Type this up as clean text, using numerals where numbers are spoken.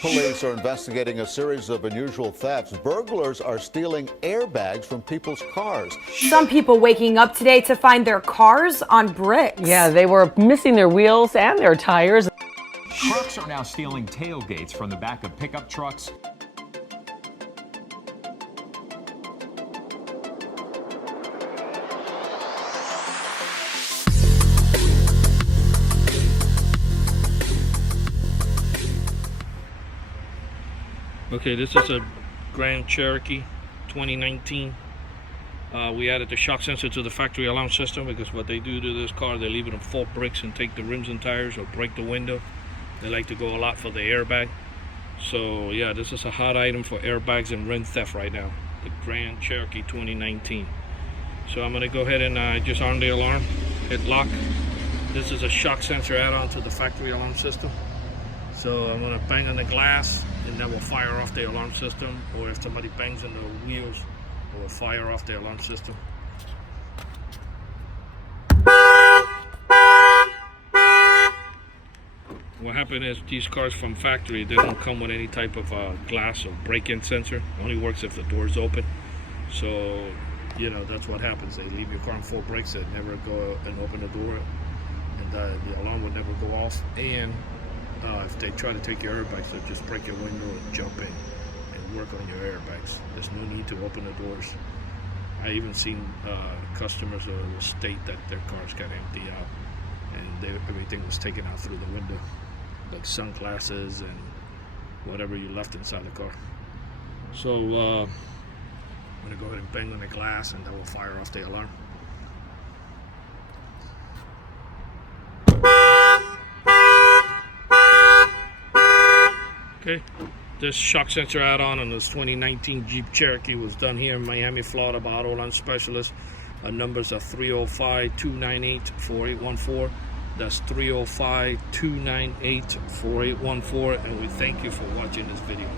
Police are investigating a series of unusual thefts. Burglars are stealing airbags from people's cars. Some people waking up today to find their cars on bricks. Yeah, they were missing their wheels and their tires. Trucks are now stealing tailgates from the back of pickup trucks. Okay, this is a Grand Cherokee 2019. We added the shock sensor to the factory alarm system because what they do to this car, they leave it on full bricks and take the rims and tires or break the window. They like to go a lot for the airbag. So yeah, this is a hot item for airbags and rim theft right now. The Grand Cherokee 2019. So I'm gonna go ahead and just arm the alarm, hit lock. This is a shock sensor add-on to the factory alarm system. So I'm gonna bang on the glass and that will fire off the alarm system, or if somebody bangs on the wheels, it will fire off the alarm system. What happened is these cars from factory, they don't come with any type of glass or break-in sensor. It only works if the door's open. So, you know, that's what happens. They leave your car on full brakes and never go and open the door, and the alarm would never go off. And if they try to take your airbags, they'll just break your window and jump in and work on your airbags. There's no need to open the doors. I even seen customers will state that their cars got empty out and everything was taken out through the window, like sunglasses and whatever you left inside the car. So I'm gonna go ahead and bang on the glass and that will fire off the alarm. Okay, this shock sensor add-on on this 2019 Jeep Cherokee was done here in Miami, Florida by Auto Alarm Specialist. Our numbers are 305-298-4814. That's 305-298-4814, and we thank you for watching this video.